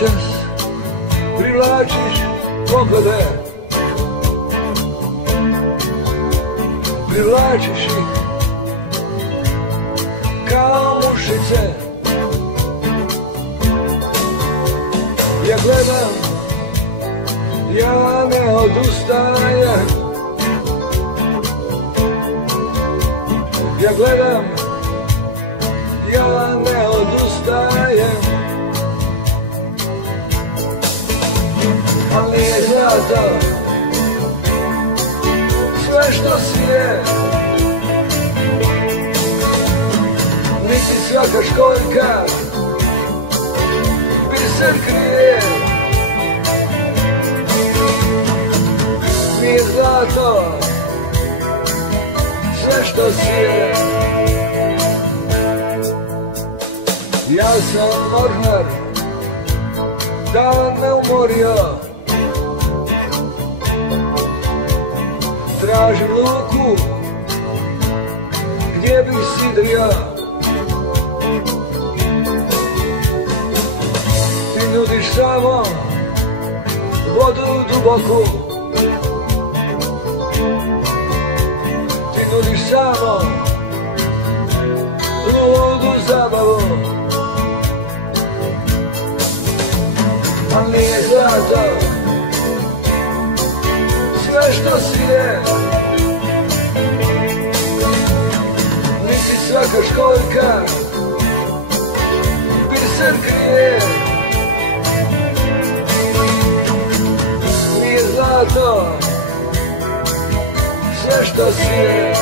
noćas privlačiš poglede, privlačiš ih kao mušice. Ja gledam, ja ne odustajem. Ja gledam, ja ne odustajem. Al nije zato sve što si je, niti svaka školjka biser krije. Nije zlato sve što si je. Ja sam mornar, dan me umorio, tražim luku gdje bih sidrio. Ti nudiš samo vodu duboku, ti nudiš samo ludu zabavu. Al nije zlato sve što si je, niti svaka školjka biser krije. Nije zlato sve što si je.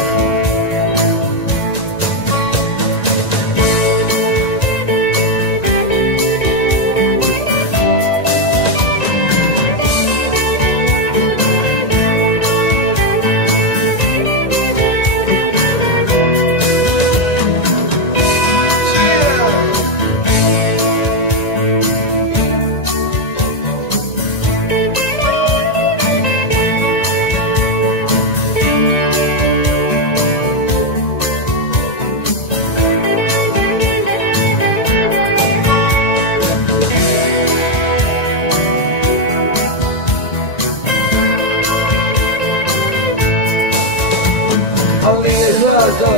Al nije zlato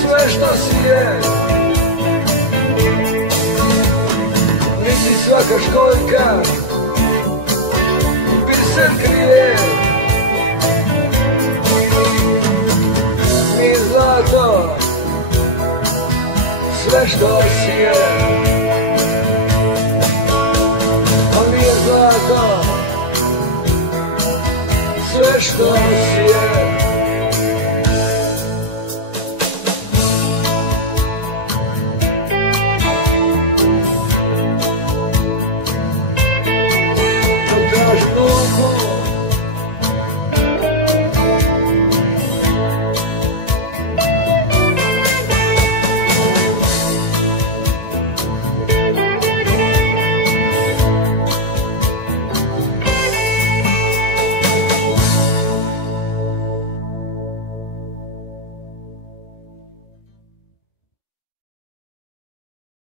sve što si je, niti svaka školjka biser krije. Nije zlato sve što si je, al nije zlato sve što si je.